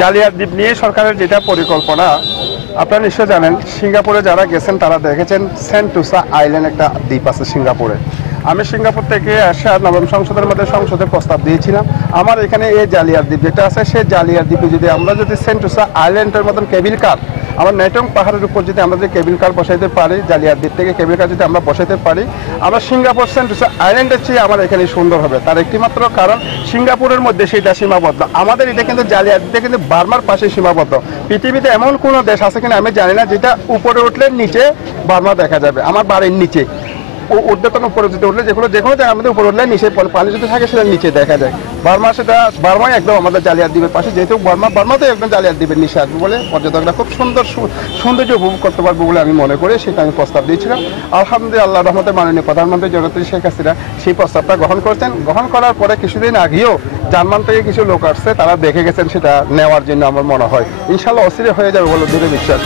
জালিয়াত দ্বীপ নিয়ে সরকারের যেটা পরিকল্পনা, আপনারা নিশ্চয় জানেন, সিঙ্গাপুরে যারা গেছেন তারা দেখেছেন সেন্টোসা আইল্যান্ড একটা দ্বীপ আছে সিঙ্গাপুরে। আমি সিঙ্গাপুর থেকে আসা নবম সংসদের মধ্যে সংসদে প্রস্তাব দিয়েছিলাম, আমার এখানে এই জালিয়াত দ্বীপ যেটা আছে সেই জালিয়াত দ্বীপে যদি আমরা যদি সেন্টোসা আইল্যান্ডের মতন কেবিল কার, আমার নেটং পাহাড়ের উপর যদি আমরা যদি কেবিল কার বসাইতে পারি, জালিয়াত দ্বীপ থেকে কেবিল কার যদি আমরা বসাইতে পারি, আমরা সিঙ্গাপুর সেন্টোসা আইল্যান্ডের চেয়ে আমার এখানে সুন্দর হবে। তার একটিমাত্র কারণ সিঙ্গাপুরের মধ্যে সেটা সীমাবদ্ধ, আমাদের এটা কিন্তু জালিয়াত দ্বীপে কিন্তু বার্মার পাশে সীমাবদ্ধ। পৃথিবীতে এমন কোনো দেশ আছে কিনা আমি জানি না যেটা উপরে উঠলে নিচে বার্মা দেখা যাবে, আমার বাড়ির নিচে ঊর্ধ্বতন উপরে যদি উঠলে যে কোনো জায়গার মধ্যে উপরে উঠলে নিচে পানি যদি থাকে সেটা নিচে দেখা যায়। বার্মায় একদম আমাদের জালিয়াত দ্বীপের পাশে, যেহেতু বার্মাতে একদম জালিয়াত দ্বীপের নিচে আসবে বলে পর্যটকরা খুব সৌন্দর্য উপভোগ করতে পারবে বলে আমি মনে করি, সেটা আমি প্রস্তাব দিয়েছিলাম। আলহামদুলিল্লাহ, আল্লাহ রহমতে মাননীয় প্রধানমন্ত্রী জননেত্রী শেখ হাসিনা সেই প্রস্তাবটা গ্রহণ করেছেন। গ্রহণ করার পরে কিছুদিন আগেও জার্মান থেকে কিছু লোক আসছে, তারা দেখে গেছেন সেটা নেওয়ার জন্য। আমার মনে হয় ইনশাল্লাহ অস্থির হয়ে যাবে বলে দৃঢ় বিশ্বাস।